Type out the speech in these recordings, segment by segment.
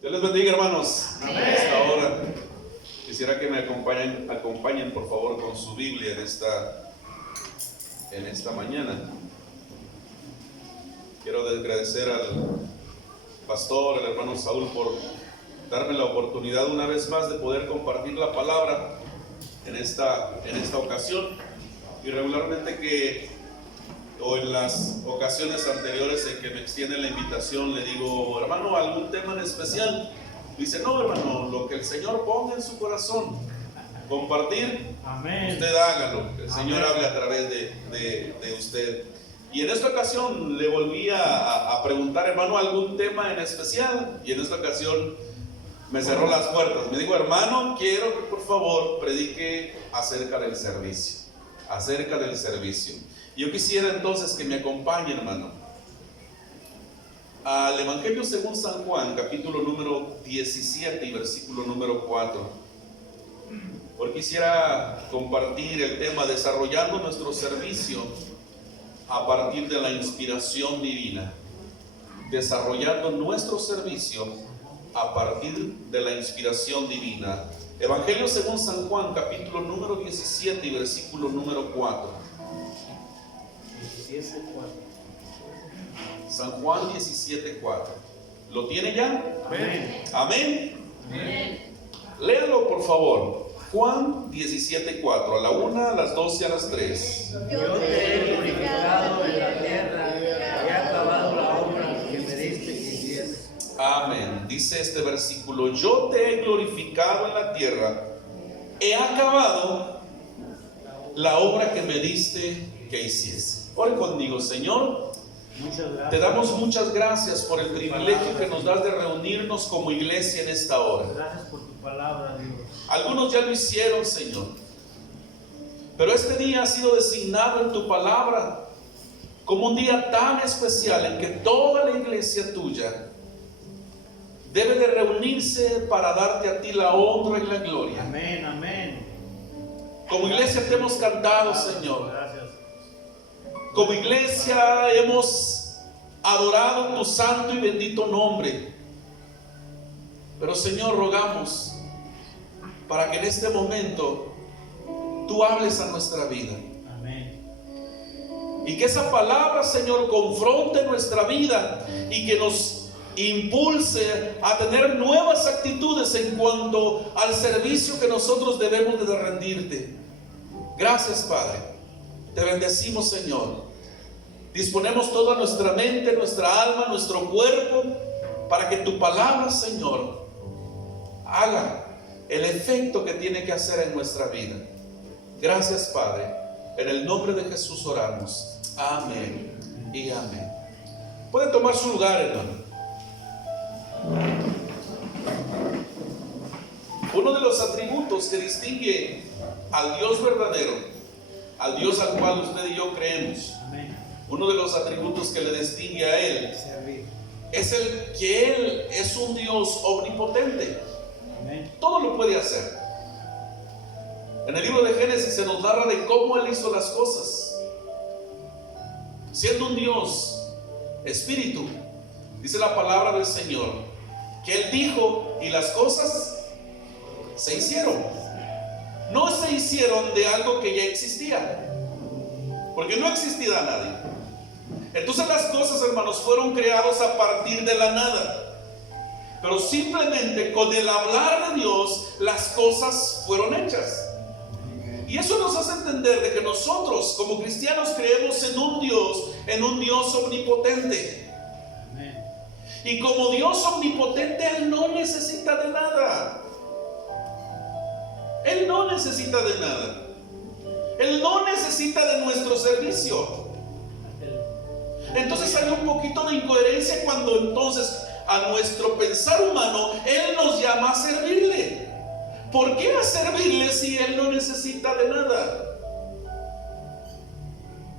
Dios les bendiga, hermanos. Amén. En esta hora quisiera que me acompañen por favor con su Biblia en esta mañana. Quiero agradecer al pastor, el hermano Saúl, por darme la oportunidad una vez más de poder compartir la palabra en esta ocasión. Y regularmente o en las ocasiones anteriores en que me extienden la invitación, le digo, hermano, ¿algún tema en especial? Dice, no, hermano, lo que el Señor ponga en su corazón, compartir, Amén. Usted hágalo, que el Señor Amén. hable a través de usted. Y en esta ocasión le volví a preguntar, hermano, ¿algún tema en especial? Y en esta ocasión me cerró las puertas. Me dijo, hermano, quiero que por favor predique acerca del servicio. Acerca del servicio. Yo quisiera entonces que me acompañe, hermano, al Evangelio según San Juan, capítulo número 17 y versículo número 4. Hoy quisiera compartir el tema desarrollando nuestro servicio a partir de la inspiración divina. Desarrollando nuestro servicio a partir de la inspiración divina. Evangelio según San Juan, capítulo número 17 y versículo número 4. San Juan 17:4. ¿Lo tiene ya? Amén. Amén. Amén. Léalo por favor. Juan 17:4. A la 1, a las 12 y a las 3. Yo te he glorificado en la tierra, he acabado la obra que me diste que hiciese. Amén. Dice este versículo: yo te he glorificado en la tierra, he acabado la obra que me diste que hiciese. Ore conmigo. Señor, Muchas gracias. te damos muchas gracias por el privilegio que nos das de reunirnos como iglesia en esta hora. Gracias por tu palabra, Dios. Algunos ya lo hicieron, Señor, pero este día ha sido designado en tu palabra como un día tan especial en que toda la iglesia tuya debe de reunirse para darte a ti la honra y la gloria. Amén, amén. Como iglesia te hemos cantado, Señor. Gracias. Como iglesia hemos adorado tu santo y bendito nombre. Pero, Señor, rogamos para que en este momento tú hables a nuestra vida. Amén. Y que esa palabra, Señor, confronte nuestra vida y que nos impulse a tener nuevas actitudes en cuanto al servicio que nosotros debemos de rendirte. Gracias, Padre. Te bendecimos, Señor. Disponemos toda nuestra mente, nuestra alma, nuestro cuerpo para que tu palabra, Señor, haga el efecto que tiene que hacer en nuestra vida. Gracias, Padre. En el nombre de Jesús oramos. Amén y amén. Pueden tomar su lugar, hermano. Uno de los atributos que distingue al Dios verdadero, al Dios al cual usted y yo creemos, Amén. uno de los atributos que le distingue a Él Servir. es el que Él es un Dios omnipotente. Amén. Todo lo puede hacer. En el libro de Génesis se nos narra de cómo Él hizo las cosas. Siendo un Dios espíritu, dice la palabra del Señor, que Él dijo y las cosas se hicieron. No se hicieron de algo que ya existía, porque no existía nadie. Entonces las cosas, hermanos, fueron creadas a partir de la nada. Pero simplemente con el hablar de Dios, las cosas fueron hechas. Y eso nos hace entender de que nosotros como cristianos creemos en un Dios omnipotente. Amén. Y como Dios omnipotente, Él no necesita de nada. Él no necesita de nada. Él no necesita de nuestro servicio. Entonces hay un poquito de incoherencia cuando entonces a nuestro pensar humano Él nos llama a servirle. ¿Por qué a servirle si Él no necesita de nada?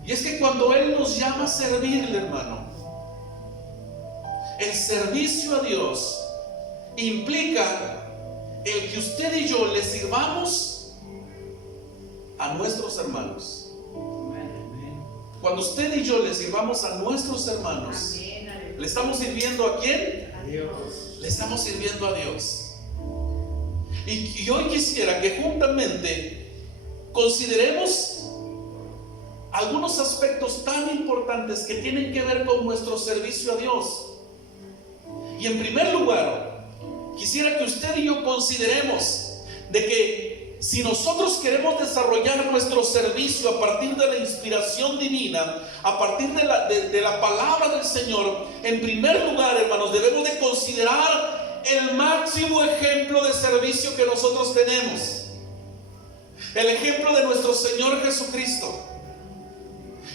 Y es que cuando Él nos llama a servirle, hermano, el servicio a Dios implica el que usted y yo le sirvamos a nuestros hermanos. Cuando usted y yo le sirvamos a nuestros hermanos, ¿le estamos sirviendo a quién? Dios. Le estamos sirviendo a Dios. Y hoy quisiera que juntamente consideremos algunos aspectos tan importantes que tienen que ver con nuestro servicio a Dios. Y en primer lugar, quisiera que usted y yo consideremos de que si nosotros queremos desarrollar nuestro servicio a partir de la inspiración divina, a partir de la palabra del Señor, en primer lugar, hermanos, debemos de considerar el máximo ejemplo de servicio que nosotros tenemos. El ejemplo de nuestro Señor Jesucristo.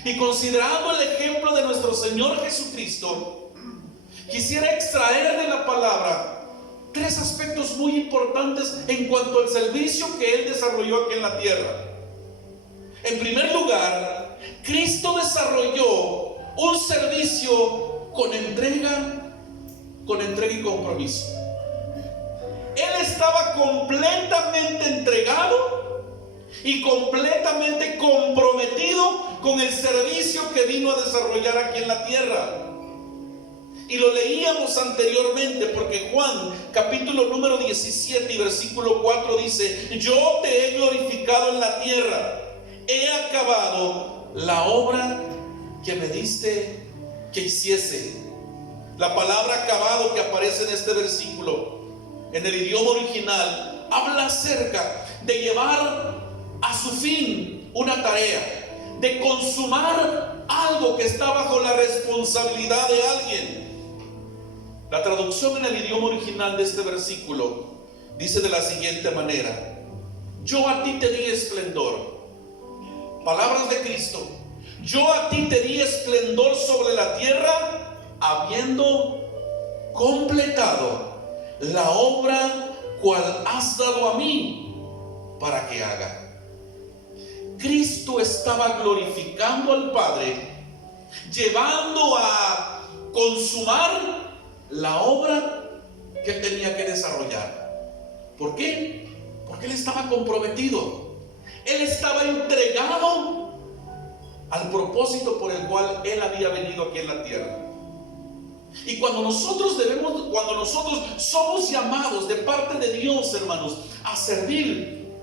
Y considerando el ejemplo de nuestro Señor Jesucristo, quisiera extraer de la palabra tres aspectos muy importantes en cuanto al servicio que Él desarrolló aquí en la tierra. En primer lugar, Cristo desarrolló un servicio con entrega y compromiso. Él estaba completamente entregado y completamente comprometido con el servicio que vino a desarrollar aquí en la tierra. Y lo leíamos anteriormente porque Juan capítulo número 17 y versículo 4 dice: yo te he glorificado en la tierra, he acabado la obra que me diste que hiciese. La palabra acabado que aparece en este versículo en el idioma original habla acerca de llevar a su fin una tarea, de consumar algo que está bajo la responsabilidad de alguien. La traducción en el idioma original de este versículo dice de la siguiente manera: yo a ti te di esplendor. Palabras de Cristo: yo a ti te di esplendor sobre la tierra, habiendo completado la obra cual has dado a mí para que haga. Cristo estaba glorificando al Padre, llevando a consumar la obra que él tenía que desarrollar. ¿Por qué? Porque él estaba comprometido. Él estaba entregado al propósito por el cual él había venido aquí en la tierra. Y cuando nosotros somos llamados de parte de Dios, hermanos, a servir,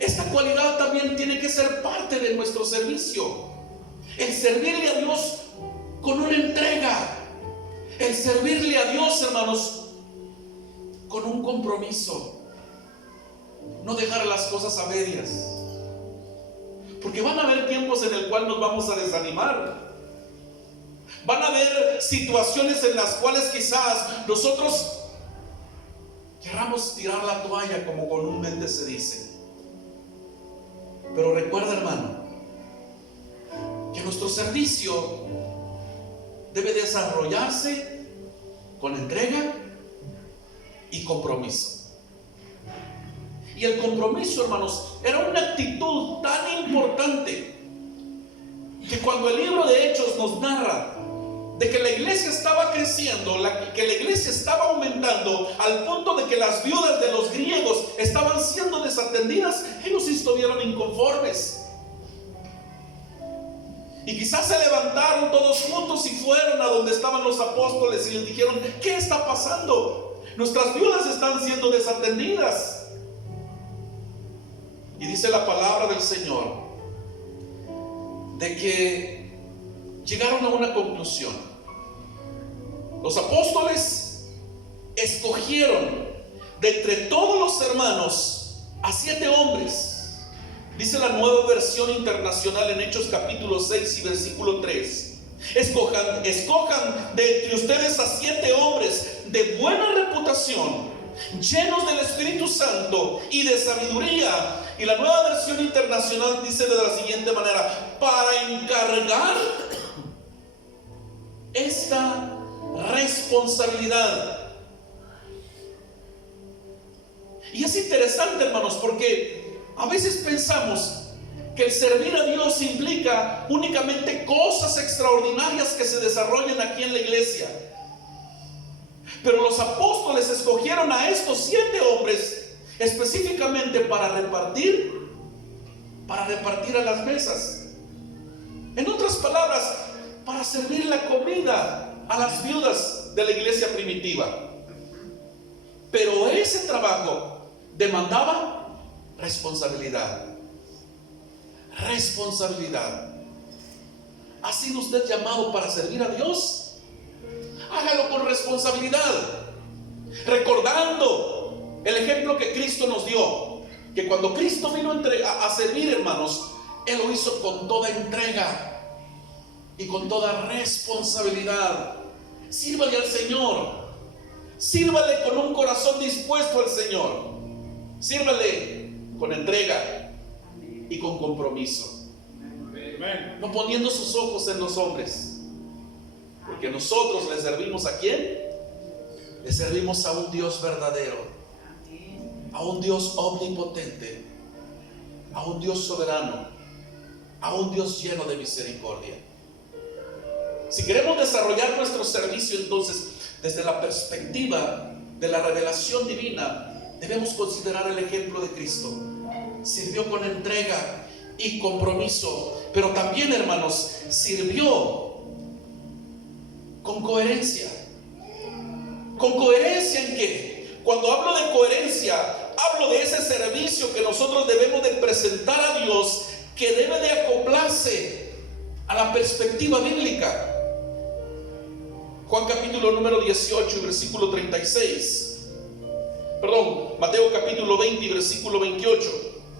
esta cualidad también tiene que ser parte de nuestro servicio. El servirle a Dios con una entrega. El servirle a Dios, hermanos, con un compromiso. No dejar las cosas a medias. Porque van a haber tiempos en el cual nos vamos a desanimar. Van a haber situaciones en las cuales quizás nosotros querramos tirar la toalla, como comúnmente se dice. Pero recuerda, hermano, que nuestro servicio debe desarrollarse con entrega y compromiso. Y el compromiso, hermanos, era una actitud tan importante que cuando el libro de Hechos nos narra de que la iglesia estaba creciendo, que la iglesia estaba aumentando al punto de que las viudas de los griegos estaban siendo desatendidas, ellos estuvieron inconformes. Y quizás se levantaron todos juntos y fueron a donde estaban los apóstoles y les dijeron: ¿qué está pasando? Nuestras viudas están siendo desatendidas. Y dice la palabra del Señor de que llegaron a una conclusión. Los apóstoles escogieron de entre todos los hermanos a 7 hombres. Dice la Nueva Versión Internacional en Hechos capítulo 6 y versículo 3: escojan de entre ustedes a 7 hombres de buena reputación, llenos del Espíritu Santo y de sabiduría. Y la Nueva Versión Internacional dice de la siguiente manera: para encargar esta responsabilidad. Y es interesante, hermanos, porque a veces pensamos que el servir a Dios implica únicamente cosas extraordinarias que se desarrollan aquí en la iglesia. Pero los apóstoles escogieron a estos 7 hombres específicamente para repartir a las mesas. En otras palabras, para servir la comida a las viudas de la iglesia primitiva. Pero ese trabajo demandaba responsabilidad. Responsabilidad. ¿Ha sido usted llamado para servir a Dios? Hágalo con responsabilidad, recordando el ejemplo que Cristo nos dio, que cuando Cristo vino a servir, hermanos, Él lo hizo con toda entrega y con toda responsabilidad. Sírvale al Señor, sírvale con un corazón dispuesto al Señor, sírvale con entrega y con compromiso, no poniendo sus ojos en los hombres, porque nosotros le servimos ¿a quién? Le servimos a un Dios verdadero, a un Dios omnipotente, a un Dios soberano, a un Dios lleno de misericordia. Si queremos desarrollar nuestro servicio, entonces, desde la perspectiva de la revelación divina, debemos considerar el ejemplo de Cristo. Sirvió con entrega y compromiso, pero también, hermanos, sirvió con coherencia. ¿Con coherencia en qué? Cuando hablo de coherencia, hablo de ese servicio que nosotros debemos de presentar a Dios, que debe de acoplarse a la perspectiva bíblica. Juan capítulo número 18 y versículo 36. Perdón, Mateo capítulo 20 y versículo 28.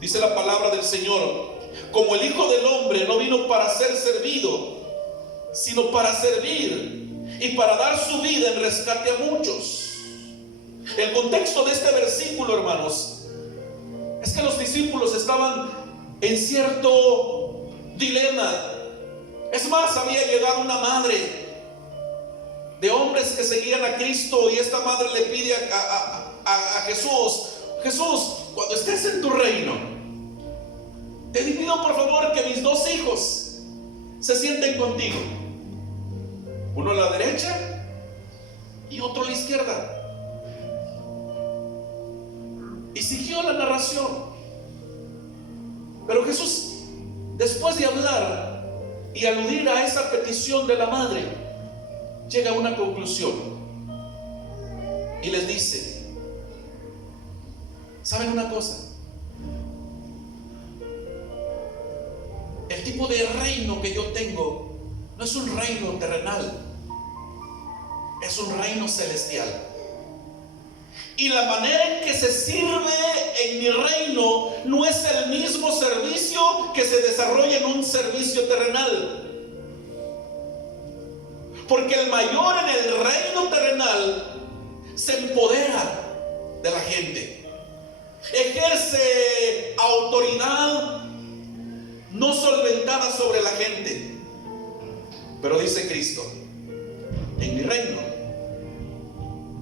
Dice la palabra del Señor: como el Hijo del Hombre no vino para ser servido, sino para servir y para dar su vida en rescate a muchos. El contexto de este versículo, hermanos, es que los discípulos estaban en cierto dilema. Es más, había llegado una madre de hombres que seguían a Cristo, y esta madre le pide a Jesús: Jesús, cuando estés en tu reino, te pido por favor que mis 2 hijos se sienten contigo, uno a la derecha y otro a la izquierda. Y siguió la narración. Pero Jesús, después de hablar y aludir a esa petición de la madre, llega a una conclusión y les dice: ¿saben una cosa? El tipo de reino que yo tengo no es un reino terrenal, es un reino celestial. Y la manera en que se sirve en mi reino no es el mismo servicio que se desarrolla en un servicio terrenal. Porque el mayor en el reino terrenal se empodera de la gente, ejerce autoridad no solventada sobre la gente. Pero dice Cristo: en mi reino,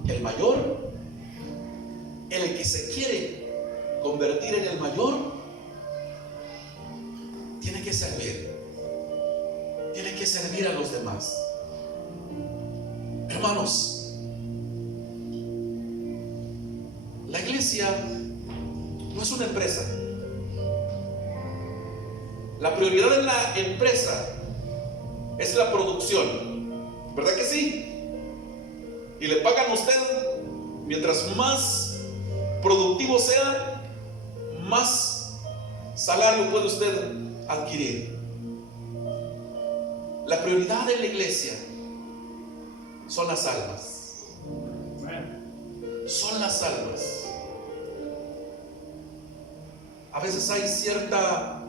el mayor, el que se quiere convertir en el mayor, tiene que servir a los demás. Hermanos, la iglesia no es una empresa. La prioridad en la empresa es la producción, ¿verdad que sí? Y le pagan a usted, mientras más productivo sea, más salario puede usted adquirir. La prioridad de la iglesia son las almas. Son las almas. A veces hay cierta,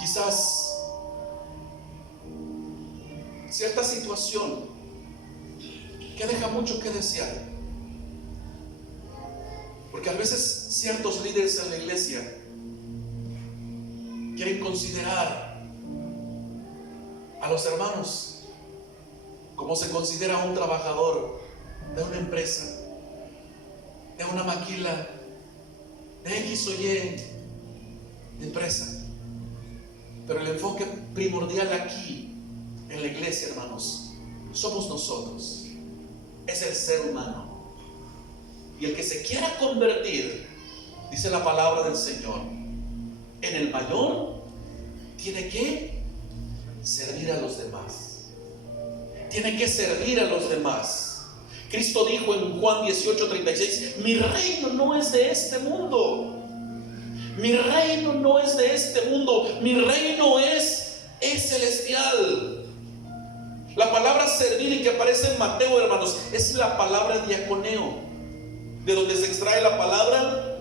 quizás, cierta situación que deja mucho que desear. Porque a veces ciertos líderes en la iglesia quieren considerar a los hermanos como se considera un trabajador de una empresa, de una maquila, de X o Y de empresa. Pero el enfoque primordial aquí en la iglesia, hermanos, somos nosotros, es el ser humano. Y el que se quiera convertir, dice la palabra del Señor, en el mayor, tiene que servir a los demás. tiene que servir a los demás. Cristo dijo en Juan 18:36, mi reino no es de este mundo. Mi reino no es de este mundo. Mi reino es celestial. La palabra servir y que aparece en Mateo, hermanos, es la palabra diaconeo, de donde se extrae la palabra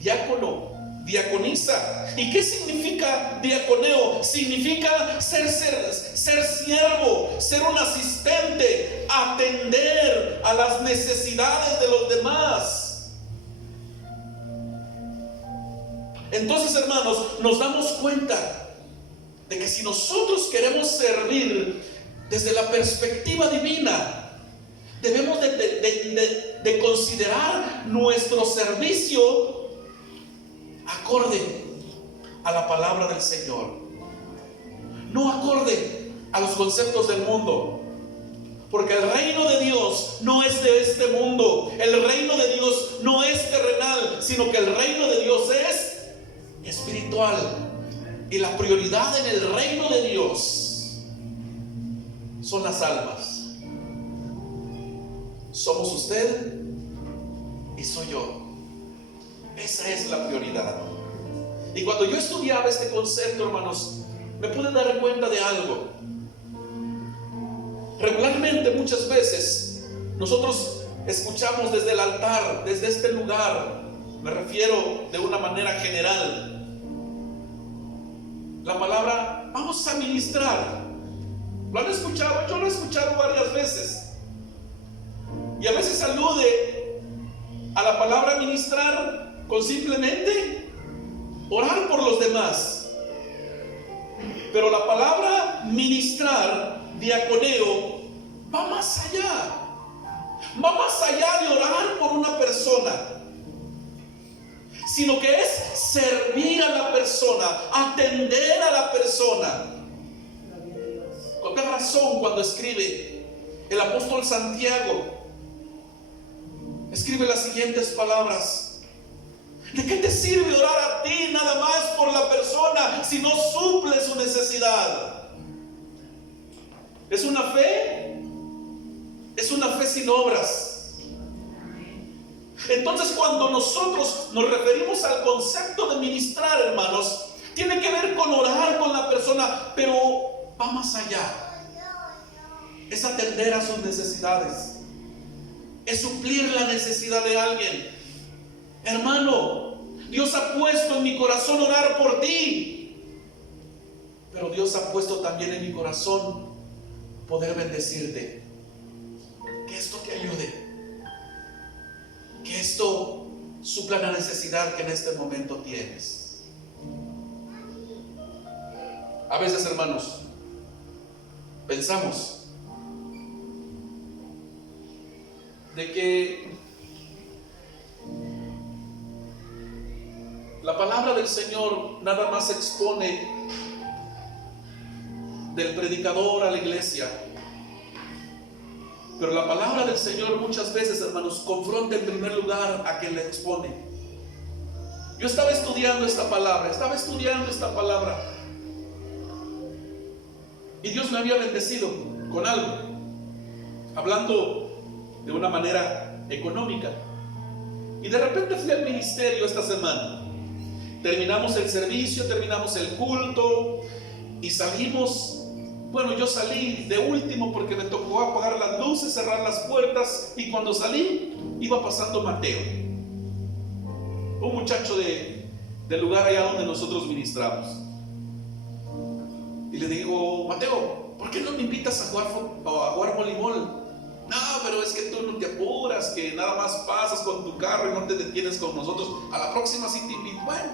diácono, diaconisa. ¿Y qué significa diaconeo? Significa ser siervo, ser un asistente, atender a las necesidades de los demás. Entonces, hermanos, nos damos cuenta de que si nosotros queremos servir desde la perspectiva divina, debemos de considerar nuestro servicio acorde a la palabra del Señor, no acorde a los conceptos del mundo, porque el reino de Dios no es de este mundo. El reino de Dios no es terrenal, sino que el reino de Dios es espiritual, y la prioridad en el reino de Dios son las almas. Somos usted y soy yo. Esa es la prioridad. Y cuando yo estudiaba este concepto, hermanos, me pude dar cuenta de algo. Regularmente, muchas veces, nosotros escuchamos desde el altar, desde este lugar, me refiero de una manera general, la palabra vamos a ministrar. ¿Lo han escuchado? Yo lo he escuchado varias veces. Y a veces alude a la palabra ministrar con simplemente orar por los demás. Pero la palabra ministrar, diaconeo, va más allá. Va más allá de orar por una persona, sino que es servir a la persona, atender a la persona. Con qué razón cuando escribe el apóstol Santiago, escribe las siguientes palabras: ¿de qué te sirve orar a ti nada más por la persona si no suple su necesidad? ¿Es una fe? Es una fe sin obras. Entonces, cuando nosotros nos referimos al concepto de ministrar, hermanos, tiene que ver con orar con la persona, pero va más allá. Es atender a sus necesidades, es suplir la necesidad de alguien. Hermano, Dios ha puesto en mi corazón orar por ti, pero Dios ha puesto también en mi corazón poder bendecirte. Que esto te ayude, que esto supla la necesidad que en este momento tienes. A veces, hermanos, pensamos de que la palabra del Señor nada más expone del predicador a la iglesia, pero la palabra del Señor muchas veces, hermanos, confronta en primer lugar a quien la expone. Yo estaba estudiando esta palabra, y Dios me había bendecido con algo, hablando de una manera económica. Y de repente fui al ministerio esta semana. Terminamos el servicio, terminamos el culto y salimos. Bueno, yo salí de último porque me tocó apagar las luces, cerrar las puertas, y cuando salí iba pasando Mateo, un muchacho del lugar allá donde nosotros ministramos. Y le digo: Mateo, ¿por qué no me invitas a jugar voleibol? No, pero es que tú no te apuras, que nada más pasas con tu carro y no te detienes con nosotros. A la próxima sí te invito. Bueno,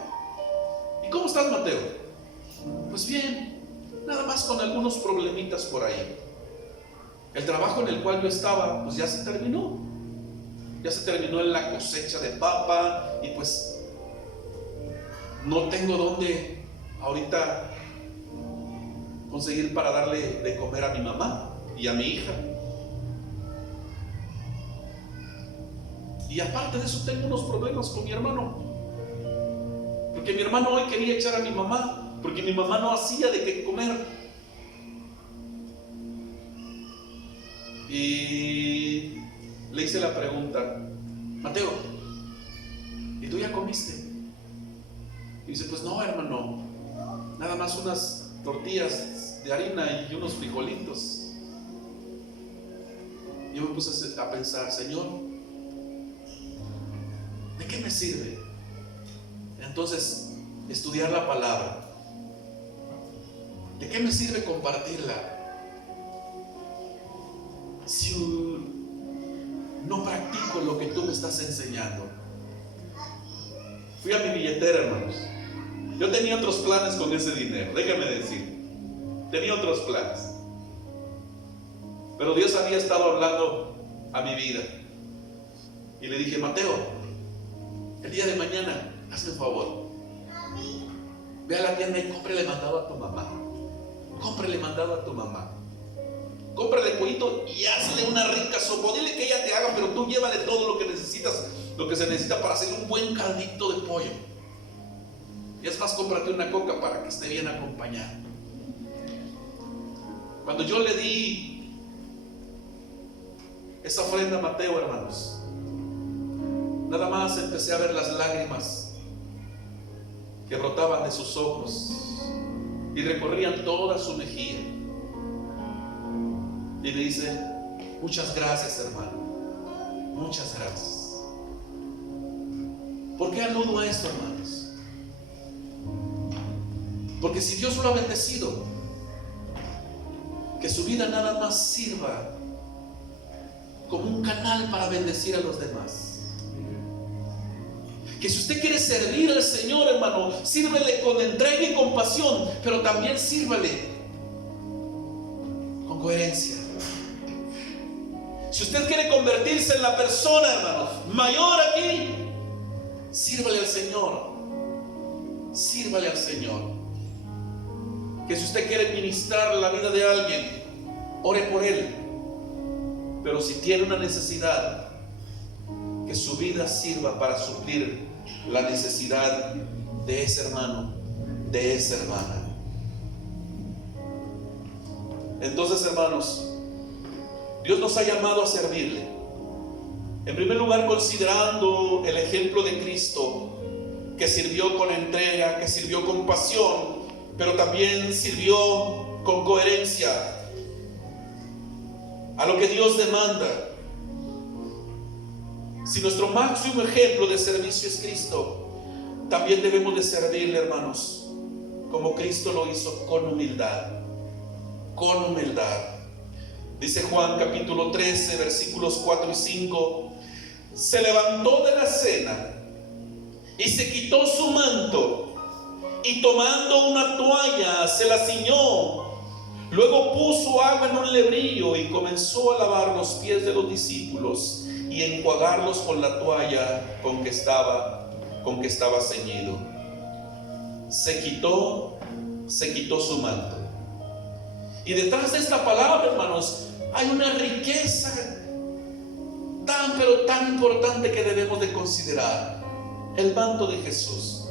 ¿y cómo estás, Mateo? Pues bien, nada más con algunos problemitas por ahí. El trabajo en el cual yo estaba, pues ya se terminó. Ya se terminó en la cosecha de papa, y pues no tengo dónde ahorita conseguir para darle de comer a mi mamá y a mi hija. Y aparte de eso, tengo unos problemas con mi hermano, porque mi hermano hoy quería echar a mi mamá, porque mi mamá no hacía de qué comer. Y le hice la pregunta: Mateo, ¿y tú ya comiste? Y dice: pues no, hermano, nada más unas tortillas de harina y unos frijolitos. Yo me puse a pensar: Señor, ¿de qué me sirve entonces estudiar la palabra? ¿De qué me sirve compartirla si no practico lo que tú me estás enseñando? Fui a mi billetera, hermanos. Yo tenía otros planes con ese dinero, déjame decir. Tenía otros planes. Pero Dios había estado hablando a mi vida. Y le dije: Mateo, el día de mañana, hazme un favor. Ve a la tienda y cómprale mandado a tu mamá. Cómprale mandado a tu mamá. Cómprale pollito y hazle una rica sopa. Dile que ella te haga, pero tú llévale todo lo que necesitas, lo que se necesita para hacer un buen caldito de pollo. Y es más, cómprate una coca para que esté bien acompañada. Cuando yo le di esa ofrenda a Mateo, hermanos, nada más empecé a ver las lágrimas que brotaban de sus ojos y recorrían toda su mejilla. Y me dice: muchas gracias, hermano, muchas gracias. ¿Por qué aludo a esto, hermanos? Porque si Dios lo ha bendecido, que su vida nada más sirva como un canal para bendecir a los demás. Que si usted quiere servir al Señor, hermano, sírvele con entrega y compasión, pero también sírvale con coherencia. Si usted quiere convertirse en la persona, hermano, mayor aquí, sírvale al Señor. Sírvale al Señor. Que si usted quiere ministrar la vida de alguien, ore por él. Pero si tiene una necesidad, que su vida sirva para suplir la necesidad de ese hermano, de esa hermana. Entonces, hermanos, Dios nos ha llamado a servirle. En primer lugar, considerando el ejemplo de Cristo, que sirvió con entrega, que sirvió con pasión, pero también sirvió con coherencia a lo que Dios demanda. Si nuestro máximo ejemplo de servicio es Cristo, también debemos de servirle, hermanos, como Cristo lo hizo, con humildad. Con humildad. Dice Juan capítulo 13, versículos 4 y 5: se levantó de la cena y se quitó su manto, y tomando una toalla se la ciñó. Luego puso agua en un lebrillo y comenzó a lavar los pies de los discípulos y enjuagarlos con la toalla con que estaba ceñido. Se quitó su manto. Y detrás de esta palabra, hermanos, hay una riqueza tan pero tan importante que debemos de considerar: el manto de Jesús.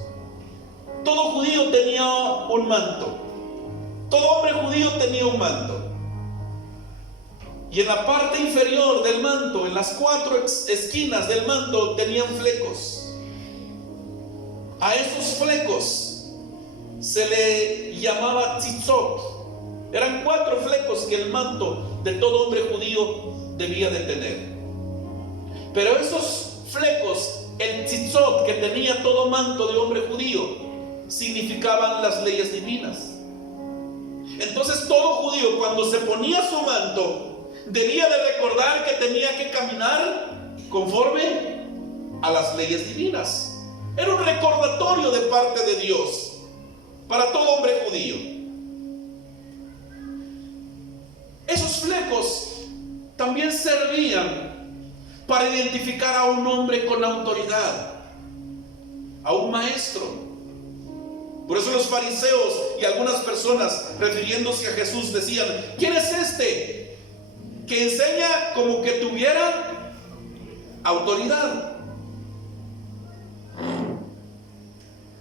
Todo judío tenía un manto. Todo hombre judío tenía un manto. Y en la parte inferior del manto, en las 4 esquinas del manto, tenían flecos. A esos flecos se le llamaba tzitzot. Eran 4 flecos que el manto de todo hombre judío debía de tener. Pero esos flecos, el tzitzot que tenía todo manto de hombre judío, significaban las leyes divinas. Entonces todo judío, cuando se ponía su manto, debía de recordar que tenía que caminar conforme a las leyes divinas. Era un recordatorio de parte de Dios para todo hombre judío. Esos flecos también servían para identificar a un hombre con autoridad, a un maestro. Por eso los fariseos y algunas personas, refiriéndose a Jesús, decían: ¿quién es este que enseña como que tuviera autoridad?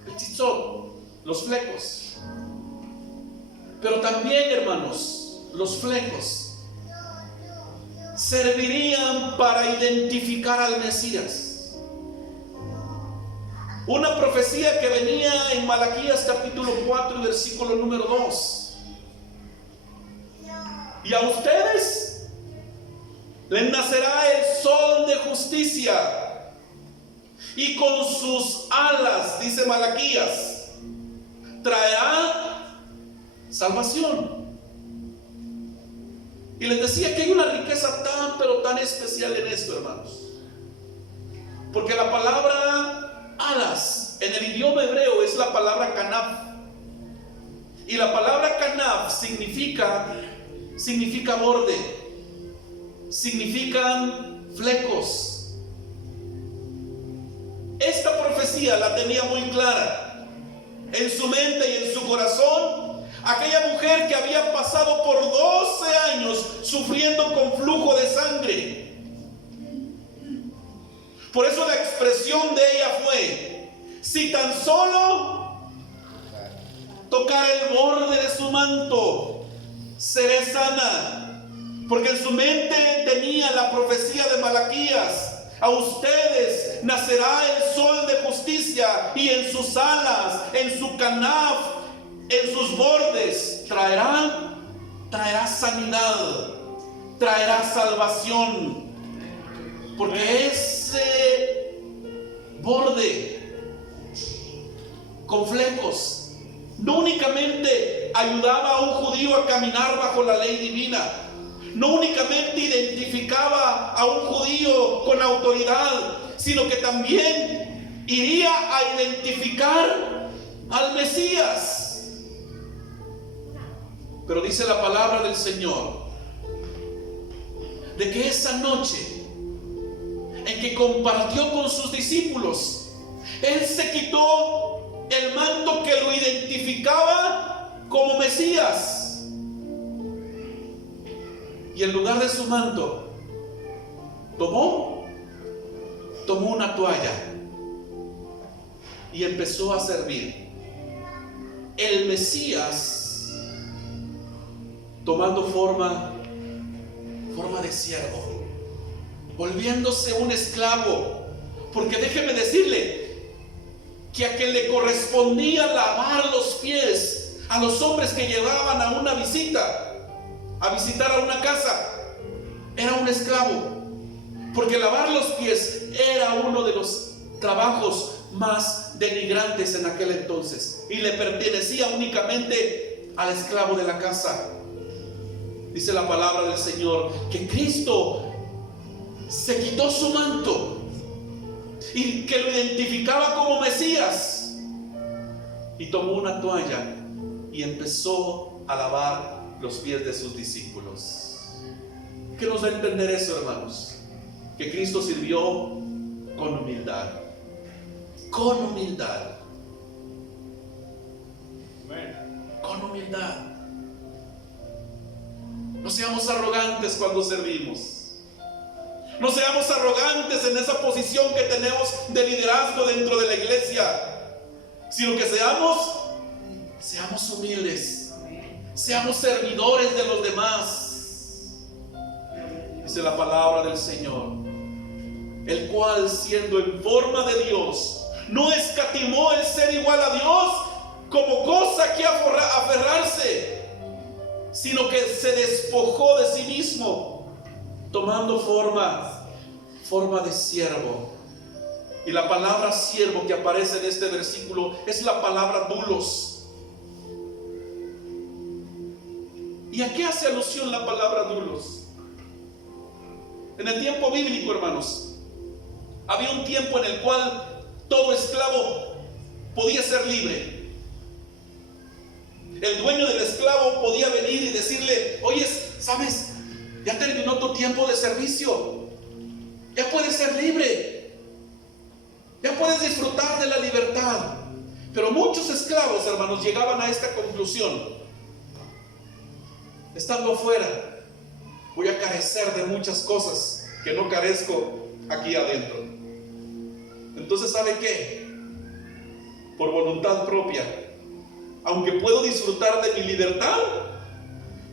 El tzitzot, los flecos. Pero también, hermanos, los flecos servirían para identificar al Mesías. Una profecía que venía en Malaquías capítulo 4 y versículo número 2. Y a ustedes les nacerá el sol de justicia, y con sus alas, dice Malaquías, traerá salvación. Y les decía que hay una riqueza tan, pero tan especial en esto, hermanos. Porque la palabra alas en el idioma hebreo es la palabra kanaf. Y la palabra kanaf significa borde, significan flecos. Esta profecía la tenía muy clara en su mente y en su corazón. Aquella mujer que había pasado por 12 años sufriendo con flujo de sangre. Por eso la expresión de ella fue: si tan solo tocar el borde de su manto, seré sana. Porque en su mente tenía la profecía de Malaquías: a ustedes nacerá el sol de justicia, y en sus alas, en su canaf, en sus bordes traerá sanidad, traerá salvación. Porque ese borde con flecos no únicamente ayudaba a un judío a caminar bajo la ley divina, no únicamente identificaba a un judío con autoridad, sino que también iría a identificar al Mesías. Pero dice la palabra del Señor de que esa noche en que compartió con sus discípulos, Él se quitó el manto que lo identificaba como Mesías, y en lugar de su manto tomó una toalla y empezó a servir. El Mesías tomando forma de siervo, volviéndose un esclavo. Porque déjeme decirle que a quien le correspondía lavar los pies a los hombres que llevaban a una visita, a visitar a una casa, era un esclavo. Porque lavar los pies era uno de los trabajos más denigrantes en aquel entonces, y le pertenecía únicamente al esclavo de la casa. Dice la palabra del Señor que Cristo se quitó su manto y que lo identificaba como Mesías, y tomó una toalla y empezó a lavar los pies de sus discípulos. ¿Qué nos da a entender eso, hermanos? Que Cristo sirvió con humildad. Con humildad. Con humildad. No seamos arrogantes cuando servimos. No seamos arrogantes en esa posición que tenemos de liderazgo dentro de la iglesia, sino que seamos humildes, seamos servidores de los demás. Dice la palabra del Señor: el cual, siendo en forma de Dios, no escatimó el ser igual a Dios como cosa que aferrarse, sino que se despojó de sí mismo, tomando forma de siervo. Y la palabra siervo que aparece en este versículo es la palabra doulos. ¿Y a qué hace alusión la palabra doulos? En el tiempo bíblico, hermanos, había un tiempo en el cual todo esclavo podía ser libre. El dueño del esclavo podía venir y decirle: oye, ¿sabes? Ya terminó tu tiempo de servicio, ya puedes ser libre, ya puedes disfrutar de la libertad. Pero muchos esclavos, hermanos, llegaban a esta conclusión: estando afuera, voy a carecer de muchas cosas que no carezco aquí adentro. Entonces, ¿sabe qué? Por voluntad propia, aunque puedo disfrutar de mi libertad,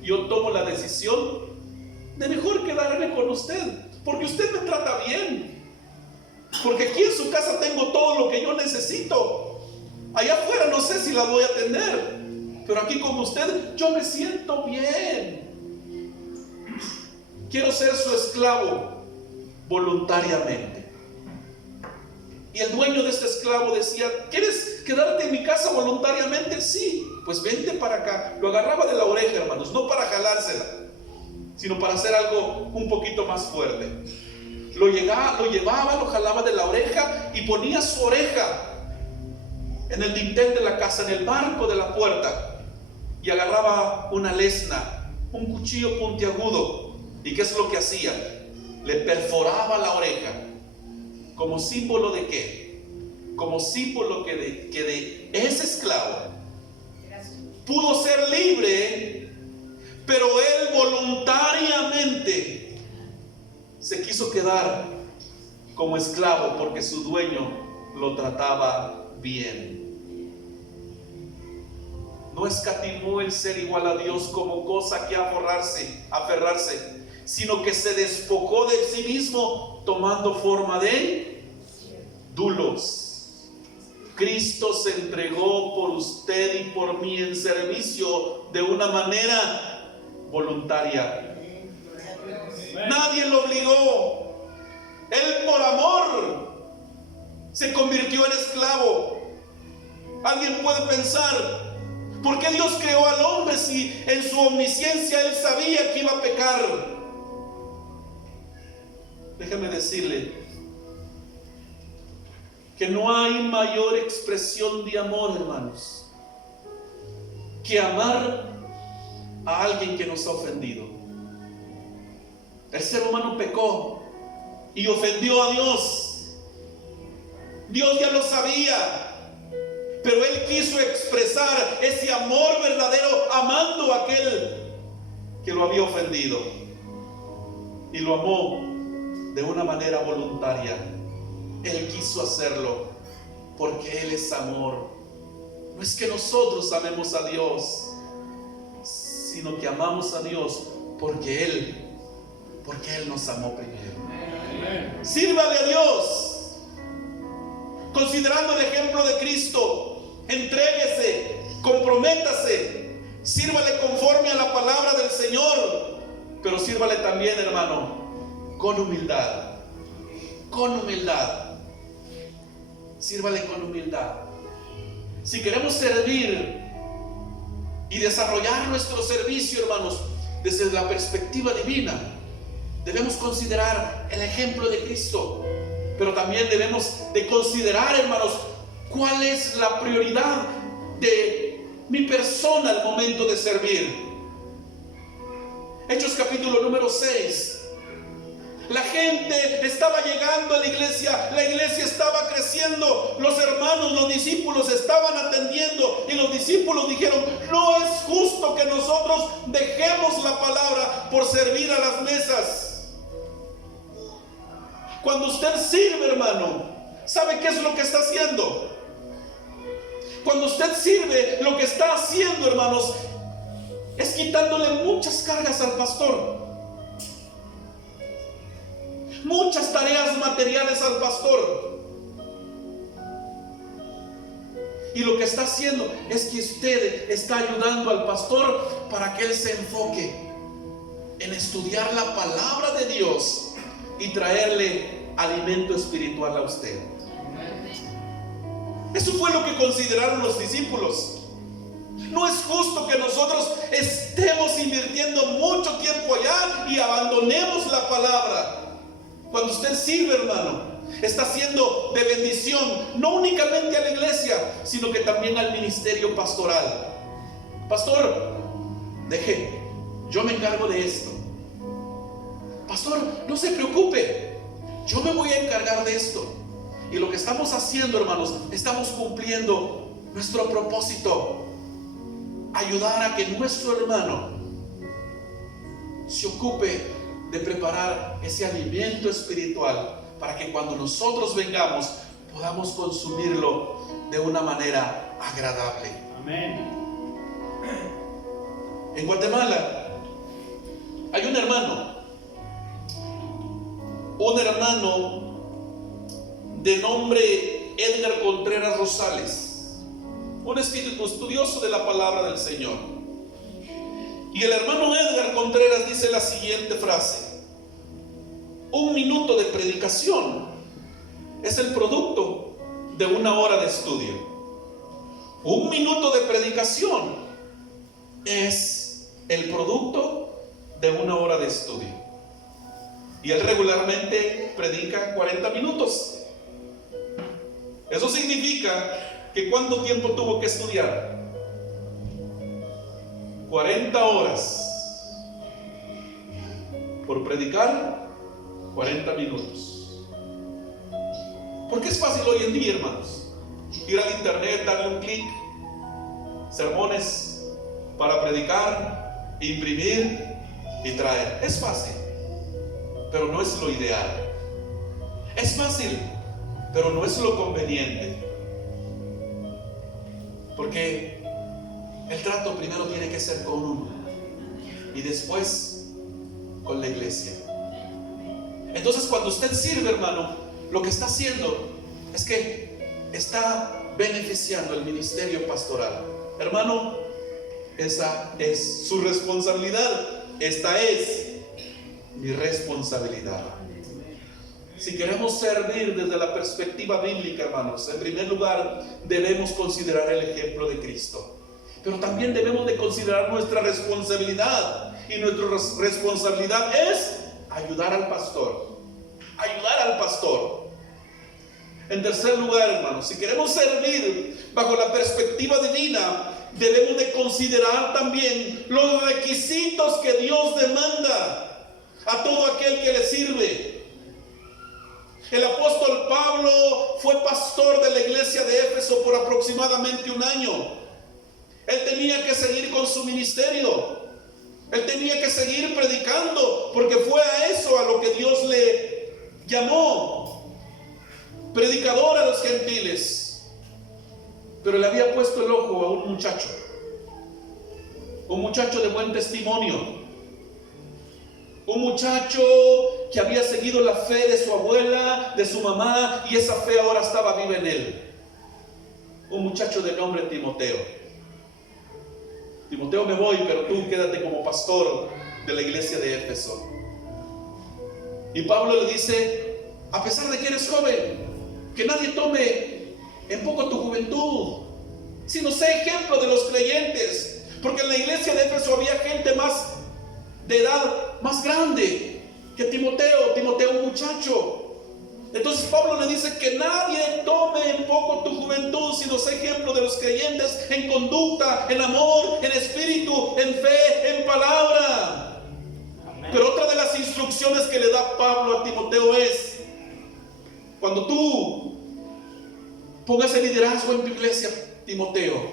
yo tomo la decisión de mejor quedarme con usted, porque usted me trata bien, porque aquí en su casa tengo todo lo que yo necesito. Allá afuera no sé si la voy a tener, pero aquí con usted yo me siento bien. Quiero ser su esclavo voluntariamente. Y el dueño de este esclavo decía: ¿quieres quedarte en mi casa voluntariamente? Sí, pues vente para acá. Lo agarraba de la oreja, hermanos, no para jalársela, sino para hacer algo un poquito más fuerte. Lo llevaba, lo jalaba de la oreja y ponía su oreja en el dintel de la casa, en el marco de la puerta, y agarraba una lesna, un cuchillo puntiagudo. ¿Y qué es lo que hacía? Le perforaba la oreja. ¿Como símbolo de qué? Como símbolo que de ese esclavo pudo ser libre, pero él voluntariamente se quiso quedar como esclavo porque su dueño lo trataba bien. No escatimó el ser igual a Dios como cosa que aferrarse, sino que se despojó de sí mismo, tomando forma de dulos. Cristo se entregó por usted y por mí en servicio de una manera voluntaria. Nadie lo obligó. Él por amor se convirtió en esclavo. Alguien puede pensar: ¿por qué Dios creó al hombre si en su omnisciencia Él sabía que iba a pecar? Déjame decirle que no hay mayor expresión de amor, hermanos, que amar a alguien que nos ha ofendido. El ser humano pecó y ofendió a Dios. Dios ya lo sabía, pero Él quiso expresar ese amor verdadero amando a aquel que lo había ofendido, y lo amó de una manera voluntaria. Él quiso hacerlo porque Él es amor. No es que nosotros amemos a Dios, sino que amamos a Dios porque Él nos amó primero. Sírvale a Dios considerando el ejemplo de Cristo. Entréguese, comprométase, sírvale conforme a la palabra del Señor, pero sírvale también, hermano, con humildad. Con humildad. Sírvale con humildad. Si queremos servir y desarrollar nuestro servicio, hermanos, desde la perspectiva divina, debemos considerar el ejemplo de Cristo, pero también debemos de considerar, hermanos, cuál es la prioridad de mi persona al momento de servir. Hechos capítulo número 6. La gente estaba llegando a la iglesia estaba creciendo, los hermanos, los discípulos estaban atendiendo, y los discípulos dijeron: no es justo que nosotros dejemos la palabra por servir a las mesas. Cuando usted sirve, hermano, ¿sabe qué es lo que está haciendo? Cuando usted sirve, lo que está haciendo, hermanos, es quitándole muchas cargas al pastor, muchas tareas materiales al pastor. Y lo que está haciendo es que usted está ayudando al pastor para que él se enfoque en estudiar la palabra de Dios y traerle alimento espiritual a usted. Eso fue lo que consideraron los discípulos. No es justo que nosotros estemos invirtiendo mucho tiempo allá y abandonemos la palabra. Cuando usted sirve, hermano, está siendo de bendición, no únicamente a la iglesia, sino que también al ministerio pastoral. Pastor, yo me encargo de esto. Pastor, no se preocupe, yo me voy a encargar de esto. Y lo que estamos haciendo, hermanos, estamos cumpliendo nuestro propósito: ayudar a que nuestro hermano se ocupe de preparar ese alimento espiritual, para que cuando nosotros vengamos podamos consumirlo de una manera agradable. Amén. En Guatemala hay un hermano un hermano de nombre Edgar Contreras Rosales, un estudioso de la palabra del Señor. Y el hermano Edgar Contreras dice la siguiente frase: 1 minuto de predicación es el producto de 1 hora de estudio. 1 minuto de predicación es el producto de 1 hora de estudio. Y él regularmente predica 40 minutos. Eso significa que ¿cuánto tiempo tuvo que estudiar? 40 horas por predicar 40 minutos. Porque es fácil hoy en día, hermanos, ir al internet, darle un clic, sermones para predicar, imprimir y traer. Es fácil, pero no es lo ideal. Es fácil, pero no es lo conveniente. Porque el trato primero tiene que ser con uno y después con la iglesia. Entonces, cuando usted sirve, hermano, lo que está haciendo es que está beneficiando el ministerio pastoral. Hermano, esa es su responsabilidad. Esta es mi responsabilidad. Si queremos servir desde la perspectiva bíblica, hermanos, en primer lugar debemos considerar el ejemplo de Cristo. Pero también debemos de considerar nuestra responsabilidad. Y nuestra responsabilidad es ayudar al pastor. Ayudar al pastor. En tercer lugar, hermanos, si queremos servir bajo la perspectiva divina, debemos de considerar también los requisitos que Dios demanda a todo aquel que le sirve. El apóstol Pablo fue pastor de la iglesia de Éfeso por aproximadamente 1 año. Él tenía que seguir con su ministerio. Él tenía que seguir predicando, porque fue a eso a lo que Dios le llamó, predicador a los gentiles. Pero le había puesto el ojo a un muchacho de buen testimonio, un muchacho que había seguido la fe de su abuela, de su mamá, y esa fe ahora estaba viva en él. Un muchacho de nombre Timoteo. Timoteo, me voy, pero tú quédate como pastor de la iglesia de Éfeso. Y Pablo le dice: a pesar de que eres joven, que nadie tome en poco tu juventud, sino sé ejemplo de los creyentes. Porque en la iglesia de Éfeso había gente más de edad más grande que Timoteo. Timoteo, un muchacho. Entonces Pablo le dice que nadie tome en poco tu juventud, sino sé ejemplo de los creyentes en conducta, en amor, en espíritu, en fe, en palabra. Amén. Pero otra de las instrucciones que le da Pablo a Timoteo es: cuando tú pongas el liderazgo en tu iglesia, Timoteo,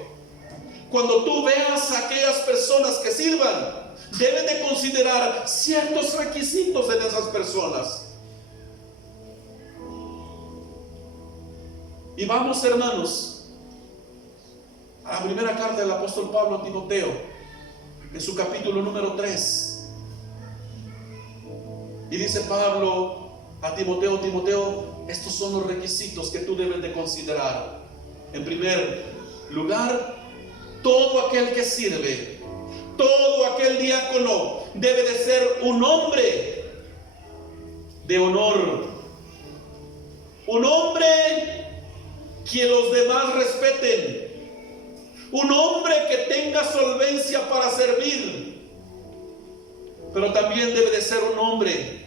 cuando tú veas a aquellas personas que sirvan, debes de considerar ciertos requisitos en esas personas. Y vamos, hermanos, a la primera carta del apóstol Pablo a Timoteo, en su capítulo número 3. Y dice Pablo a Timoteo: Timoteo, estos son los requisitos que tú debes de considerar. En primer lugar, todo aquel que sirve, todo aquel diácono debe de ser un hombre de honor, un hombre que los demás respeten, un hombre que tenga solvencia para servir, pero también debe de ser un hombre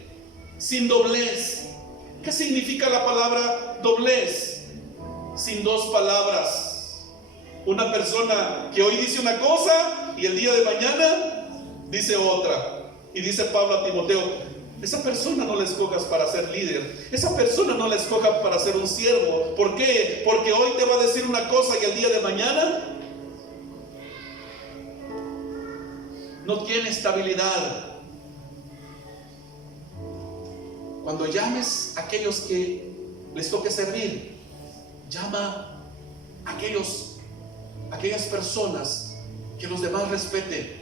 sin doblez. ¿Qué significa la palabra doblez? Sin dos palabras. Una persona que hoy dice una cosa y el día de mañana dice otra. Y dice Pablo a Timoteo: esa persona no la escojas para ser líder. Esa persona no la escojas para ser un siervo. ¿Por qué? Porque hoy te va a decir una cosa y el día de mañana no tiene estabilidad. Cuando llames a aquellos que les toque servir, llama a aquellas personas que los demás respeten.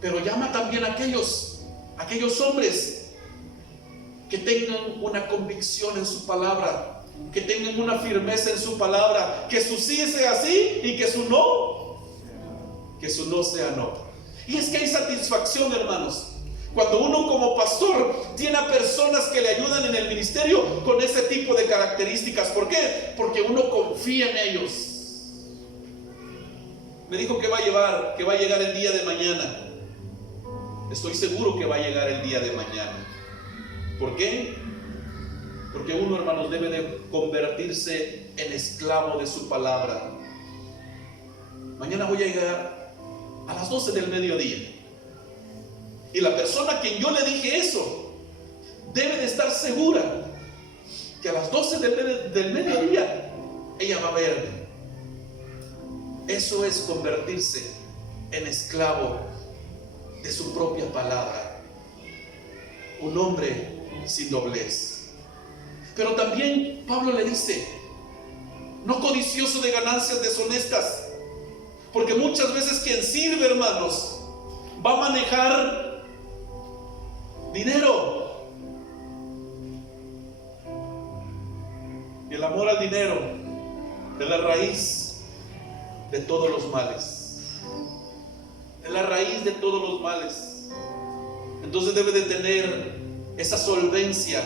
Pero llama también a aquellos hombres que tengan una convicción en su palabra, que tengan una firmeza en su palabra, que su sí sea sí y que su no sea no. Y es que hay satisfacción, hermanos, cuando uno como pastor tiene a personas que le ayudan en el ministerio con ese tipo de características. ¿Por qué? Porque uno confía en ellos. Me dijo que va a llegar el día de mañana. Estoy seguro que va a llegar el día de mañana. ¿Por qué? Porque uno, hermanos, debe de convertirse en esclavo de su palabra. Mañana voy a llegar a las 12 del mediodía. Y la persona a quien yo le dije eso debe de estar segura que a las 12 del mediodía ella va a verme. Eso es convertirse en esclavo de su propia palabra. Un hombre sin doblez. Pero también Pablo le dice, no codicioso de ganancias deshonestas, porque muchas veces quien sirve, hermanos, va a manejar dinero. Y el amor al dinero es la raíz de todos los males. Es la raíz de todos los males. Entonces debe de tener esa solvencia,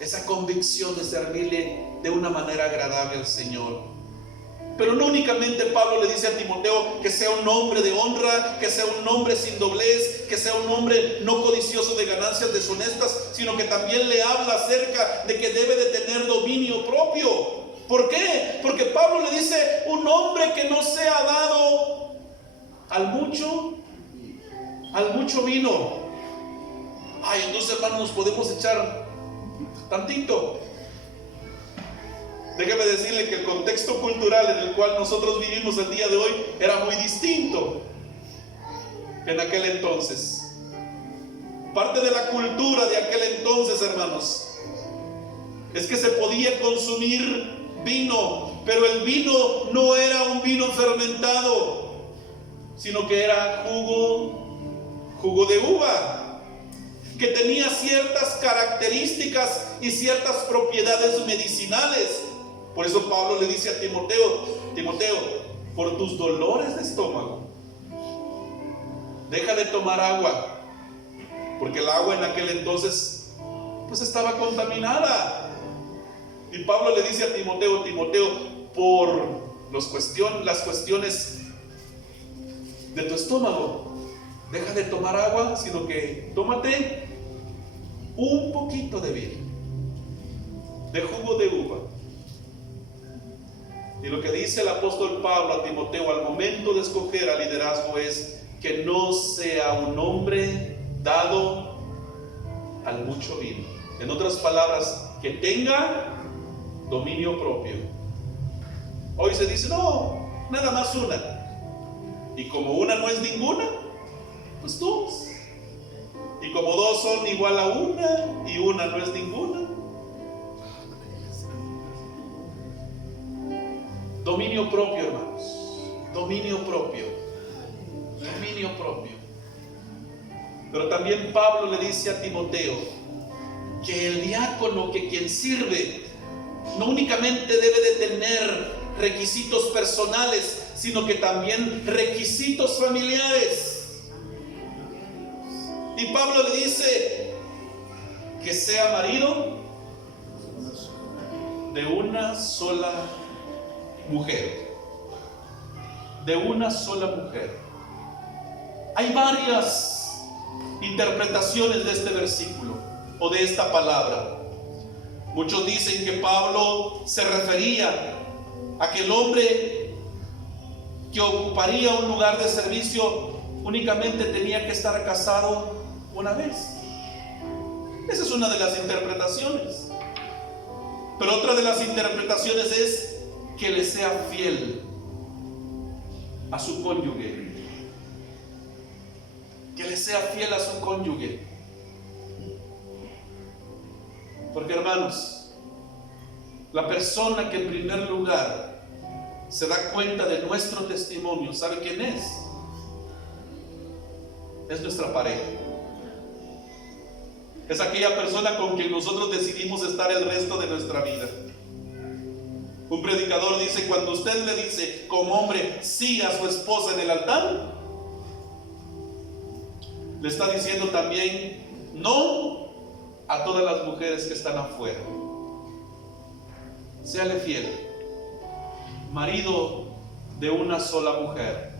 esa convicción de servirle de una manera agradable al Señor. Pero no únicamente Pablo le dice a Timoteo que sea un hombre de honra, que sea un hombre sin doblez, que sea un hombre no codicioso de ganancias deshonestas, sino que también le habla acerca de que debe de tener dominio propio. ¿Por qué? Porque Pablo le dice, un hombre que no sea dado al mucho vino. Ay, entonces, hermanos, nos podemos echar tantito. Déjeme decirle que el contexto cultural en el cual nosotros vivimos el día de hoy era muy distinto que en aquel entonces. Parte de la cultura de aquel entonces, hermanos, es que se podía consumir vino, pero el vino no era un vino fermentado, sino que era jugo de uva, que tenía ciertas características y ciertas propiedades medicinales. Por eso Pablo le dice a Timoteo, por tus dolores de estómago, deja de tomar agua, porque el agua en aquel entonces pues estaba contaminada. Y Pablo le dice a Timoteo, por las cuestiones de tu estómago, deja de tomar agua, sino que tómate un poquito de vino, de jugo de uva. Y lo que dice el apóstol Pablo a Timoteo al momento de escoger al liderazgo es que no sea un hombre dado al mucho vino. En otras palabras, que tenga dominio propio. Hoy se dice, no, nada más una. Y como una no es ninguna, pues dos. Y como dos son igual a una y una no es ninguna. Dominio propio, hermanos. Dominio propio. Dominio propio. Pero también Pablo le dice a Timoteo que el diácono, que quien sirve, no únicamente debe de tener requisitos personales, sino que también requisitos familiares. Y Pablo le dice que sea marido de una sola mujer. De una sola mujer. Hay varias interpretaciones de este versículo o de esta palabra. Muchos dicen que Pablo se refería a que el hombre que ocuparía un lugar de servicio únicamente tenía que estar casado una vez. Esa es una de las interpretaciones. Pero otra de las interpretaciones es que le sea fiel a su cónyuge. Que le sea fiel a su cónyuge. Porque, hermanos, la persona que en primer lugar se da cuenta de nuestro testimonio, ¿sabe quién es? Es nuestra pareja. Es aquella persona con quien nosotros decidimos estar el resto de nuestra vida. Un predicador dice, cuando usted le dice como hombre sí a su esposa en el altar, le está diciendo también no a todas las mujeres que están afuera. Séale fiel, marido de una sola mujer.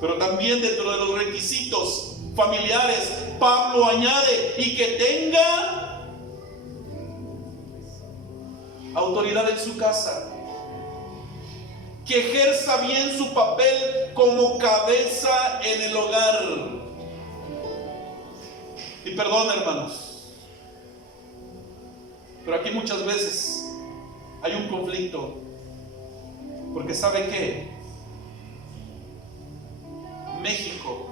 Pero también dentro de los requisitos familiares, Pablo añade, y que tenga autoridad en su casa, que ejerza bien su papel como cabeza en el hogar. Y perdón, hermanos, pero aquí muchas veces hay un conflicto, porque ¿sabe qué? México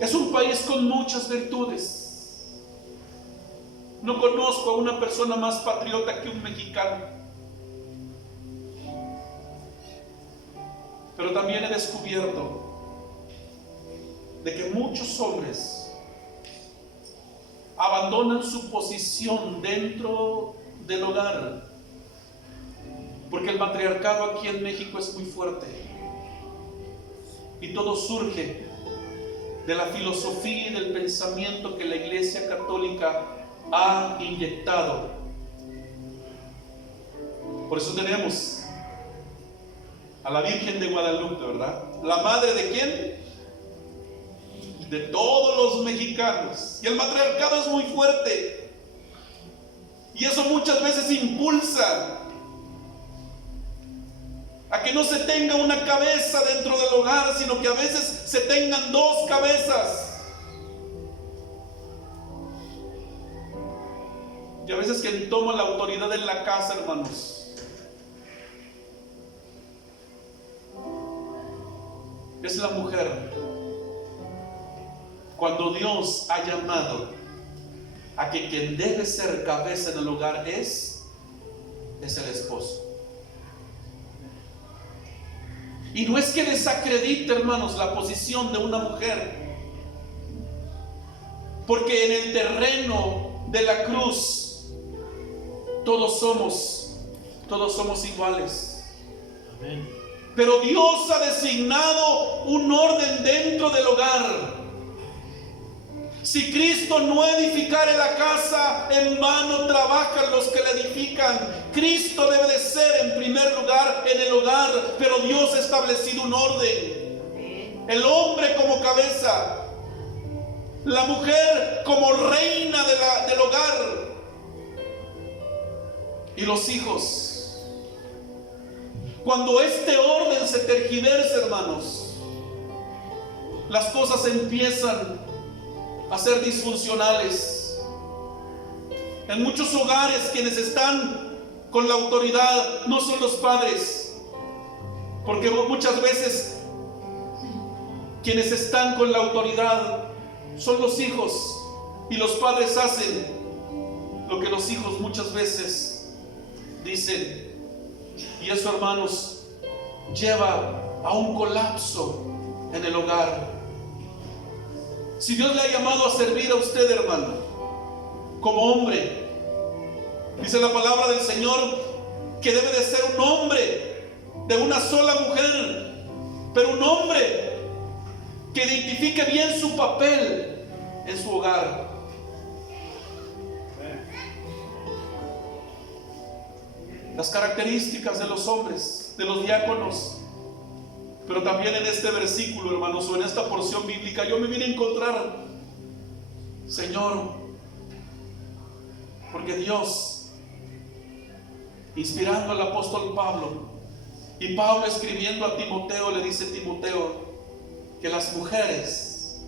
es un país con muchas virtudes. No conozco a una persona más patriota que un mexicano. Pero también he descubierto de que muchos hombres abandonan su posición dentro del hogar, porque el matriarcado aquí en México es muy fuerte. Y todo surge de la filosofía y del pensamiento que la Iglesia Católica ha inyectado. Por eso tenemos a la Virgen de Guadalupe, ¿verdad? ¿La madre de quién? De todos los mexicanos. Y el matriarcado es muy fuerte. Y eso muchas veces impulsa a que no se tenga una cabeza dentro del hogar, sino que a veces se tengan dos cabezas. Y a veces quien toma la autoridad en la casa, hermanos, es la mujer. Cuando Dios ha llamado a que quien debe ser cabeza en el hogar es el esposo. Y no es que desacredite, hermanos, la posición de una mujer, porque en el terreno de la cruz todos somos iguales. Amén. Pero Dios ha designado un orden dentro del hogar. Si Cristo no edificare la casa, en vano trabajan los que la edifican. Cristo debe de ser en primer lugar en el hogar, pero Dios ha establecido un orden. El hombre como cabeza, la mujer como reina del hogar, y los hijos. Cuando este orden se tergiversa, hermanos, las cosas empiezan a ser disfuncionales. En muchos hogares quienes están con la autoridad no son los padres, porque muchas veces quienes están con la autoridad son los hijos, y los padres hacen lo que los hijos muchas veces dicen, y eso, hermanos, lleva a un colapso en el hogar. Si Dios le ha llamado a servir a usted, hermano, como hombre, dice la palabra del Señor que debe de ser un hombre de una sola mujer, pero un hombre que identifique bien su papel en su hogar. Las características de los hombres, de los diáconos. Pero también en este versículo, hermanos, o en esta porción bíblica, yo me vine a encontrar, Señor, porque Dios, inspirando al apóstol Pablo, y Pablo escribiendo a Timoteo, le dice a Timoteo que las mujeres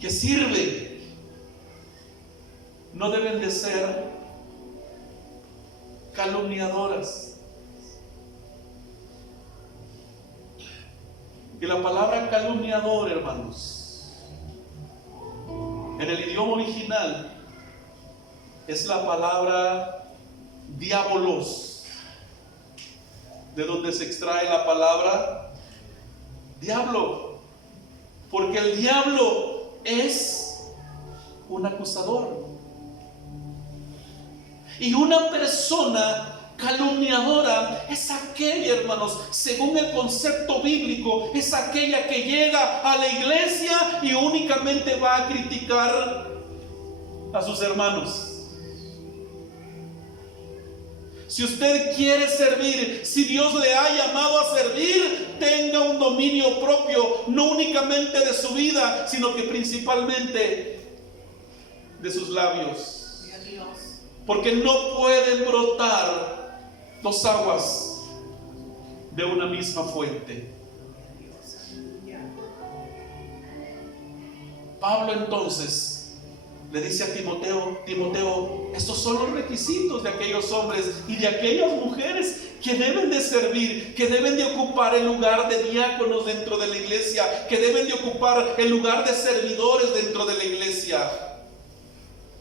que sirven no deben de ser calumniadoras. Y la palabra calumniador, hermanos, en el idioma original es la palabra diabolos, de donde se extrae la palabra diablo, porque el diablo es un acusador. Y una persona calumniadora es aquella, hermanos, según el concepto bíblico, es aquella que llega a la iglesia y únicamente va a criticar a sus hermanos. Si usted quiere servir, si Dios le ha llamado a servir, tenga un dominio propio, no únicamente de su vida, sino que principalmente de sus labios. Porque no pueden brotar dos aguas de una misma fuente. Pablo entonces le dice a Timoteo: Timoteo, estos son los requisitos de aquellos hombres y de aquellas mujeres que deben de servir, que deben de ocupar el lugar de diáconos dentro de la iglesia, que deben de ocupar el lugar de servidores dentro de la iglesia.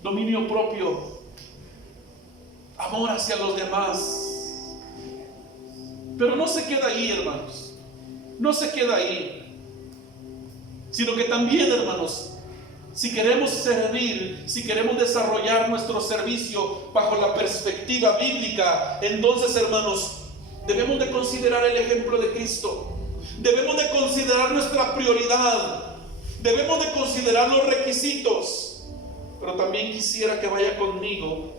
Dominio propio, amor hacia los demás. Pero no se queda ahí, hermanos, no se queda ahí, sino que también, hermanos, si queremos servir, si queremos desarrollar nuestro servicio bajo la perspectiva bíblica, entonces, hermanos, debemos de considerar el ejemplo de Cristo. Debemos de considerar nuestra prioridad. Debemos de considerar los requisitos. Pero también quisiera que vaya conmigo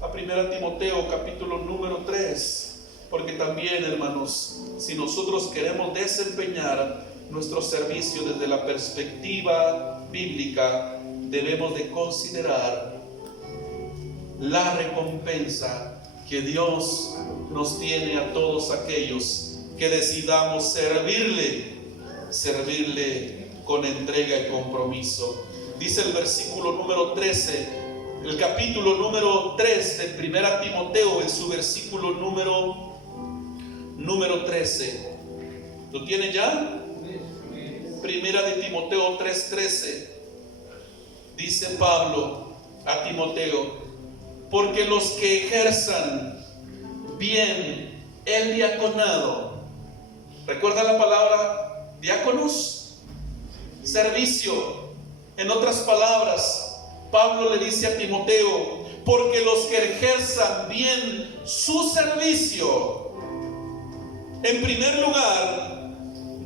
a 1 Timoteo capítulo número 3. Porque también, hermanos, si nosotros queremos desempeñar nuestro servicio desde la perspectiva bíblica, debemos de considerar la recompensa que Dios nos tiene a todos aquellos que decidamos servirle con entrega y compromiso. Dice el versículo número 13, el capítulo número 3 de 1 Timoteo, en su versículo número 13. ¿Lo tiene ya? Primera de Timoteo 3:13. Dice Pablo a Timoteo: porque los que ejerzan bien el diaconado, ¿recuerda la palabra diáconos? Servicio. En otras palabras, Pablo le dice a Timoteo: porque los que ejerzan bien su servicio, en primer lugar,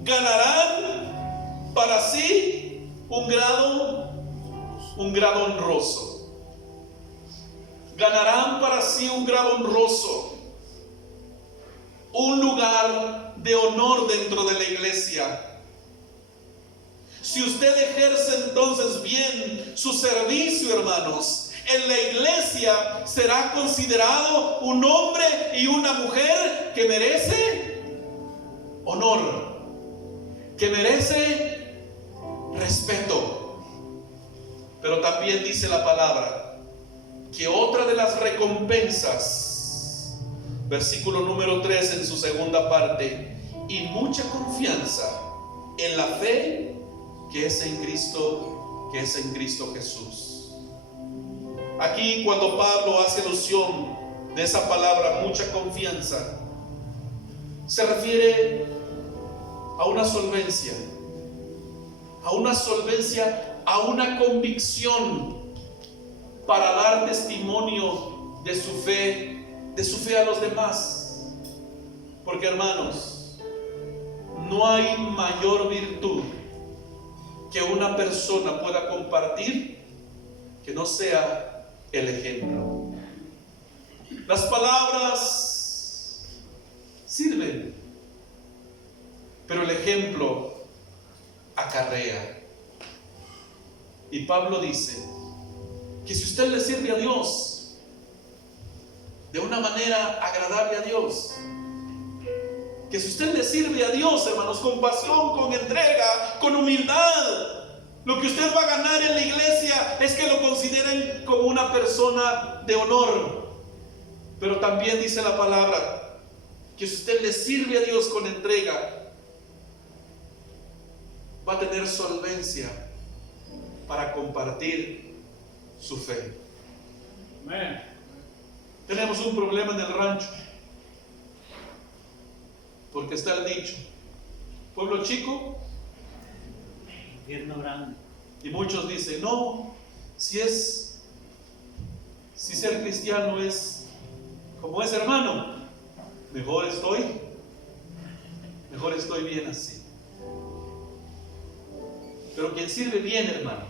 ganarán para sí un grado honroso. Ganarán para sí un grado honroso, un lugar de honor dentro de la iglesia. Si usted ejerce entonces bien su servicio, hermanos, en la iglesia será considerado un hombre y una mujer que merece honor, que merece respeto. Pero también dice la palabra que otra de las recompensas, versículo número 3 en su segunda parte: y mucha confianza en la fe que es en Cristo Jesús. Aquí, cuando Pablo hace alusión de esa palabra mucha confianza, se refiere a una solvencia, a una convicción para dar testimonio de su fe a los demás. Porque, hermanos, no hay mayor virtud que una persona pueda compartir que no sea el ejemplo. Las palabras sirven, pero el ejemplo acarrea. Y Pablo dice que si usted le sirve a Dios de una manera agradable a Dios, que si usted le sirve a Dios, hermanos, con pasión, con entrega, con humildad, lo que usted va a ganar en la iglesia es que lo consideren como una persona de honor. Pero también dice la palabra que si usted le sirve a Dios con entrega, va a tener solvencia para compartir su fe. Amén. Tenemos un problema en el rancho, porque está el dicho: pueblo chico, Infierno grande. y muchos dicen: no, Si ser cristiano es como es, hermano, mejor estoy bien así. Pero quien sirve bien, hermano,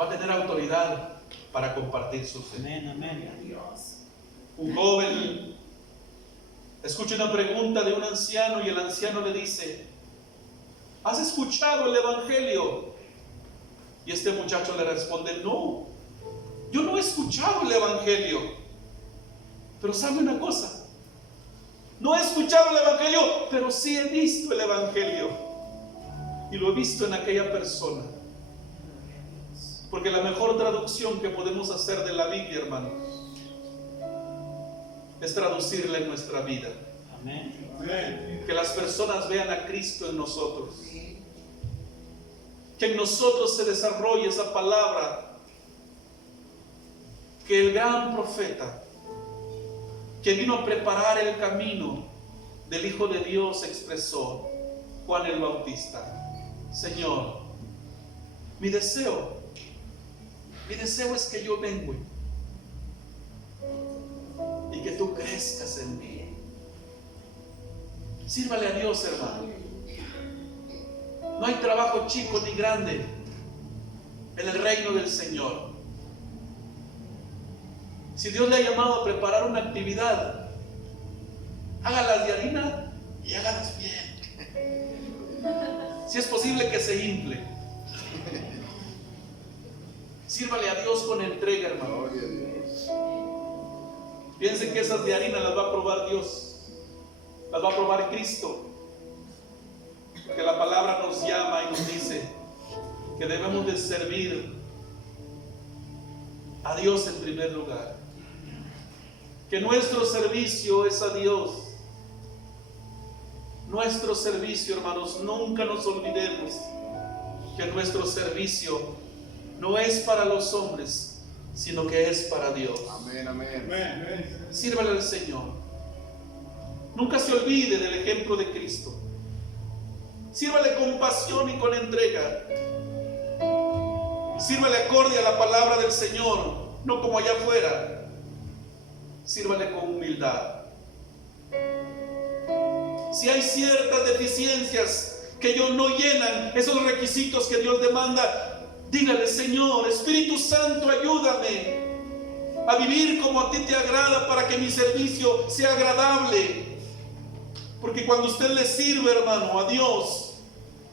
va a tener autoridad para compartir su fe. Amén, amén. Un joven escucha una pregunta de un anciano y el anciano le dice: ¿has escuchado el evangelio? Y este muchacho le responde: no, yo no he escuchado el evangelio. Pero sabe una cosa, no he escuchado el evangelio, pero sí he visto el evangelio. Y lo he visto en aquella persona. Porque la mejor traducción que podemos hacer de la Biblia, hermanos, es traducirla en nuestra vida. Amén. Que las personas vean a Cristo en nosotros. Que en nosotros se desarrolle esa palabra que el gran profeta, que vino a preparar el camino del Hijo de Dios, expresó, Juan el Bautista: Señor, mi deseo es que yo venga y que tú crezcas en mí. Sírvale a Dios, hermano. No hay trabajo chico ni grande en el reino del Señor. Si Dios le ha llamado a preparar una actividad, hágalas de harina y hágalas bien. Si es posible que se infle. Sírvale a Dios con entrega, hermano. Piensen que esas de harina las va a probar Dios, las va a probar Cristo. Porque la palabra nos llama y nos dice que debemos de servir a Dios en primer lugar. Que nuestro servicio es a Dios. Nuestro servicio, hermanos, nunca nos olvidemos que nuestro servicio no es para los hombres, sino que es para Dios. Amén, amén. Sírvale al Señor. Nunca se olvide del ejemplo de Cristo. Sírvale con pasión y con entrega. Sírvale acorde a la palabra del Señor, no como allá afuera. Sírvale con humildad. Si hay ciertas deficiencias que ellos no llenan esos requisitos que Dios demanda, dígale: Señor, Espíritu Santo, ayúdame a vivir como a ti te agrada, para que mi servicio sea agradable. Porque cuando usted le sirve, hermano, a Dios,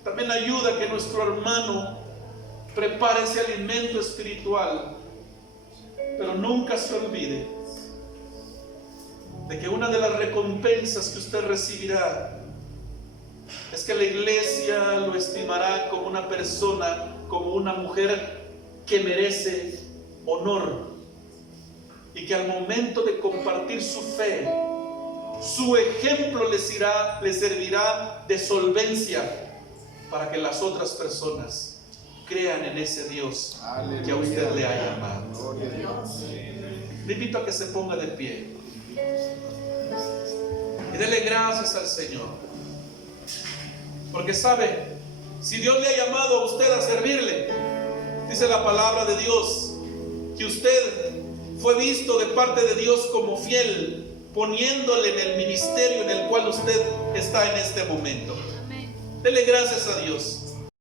también ayuda a que nuestro hermano prepare ese alimento espiritual. Pero nunca se olvide de que una de las recompensas que usted recibirá es que la iglesia lo estimará como una persona, como una mujer que merece honor, y que al momento de compartir su fe, su ejemplo le servirá de solvencia para que las otras personas crean en ese Dios que a usted le ha llamado. Le invito a que se ponga de pie y dele gracias al Señor, porque sabe, si Dios le ha llamado a usted a servirle, dice la palabra de Dios que usted fue visto de parte de Dios como fiel, poniéndole en el ministerio en el cual usted está en este momento. Dele gracias a Dios.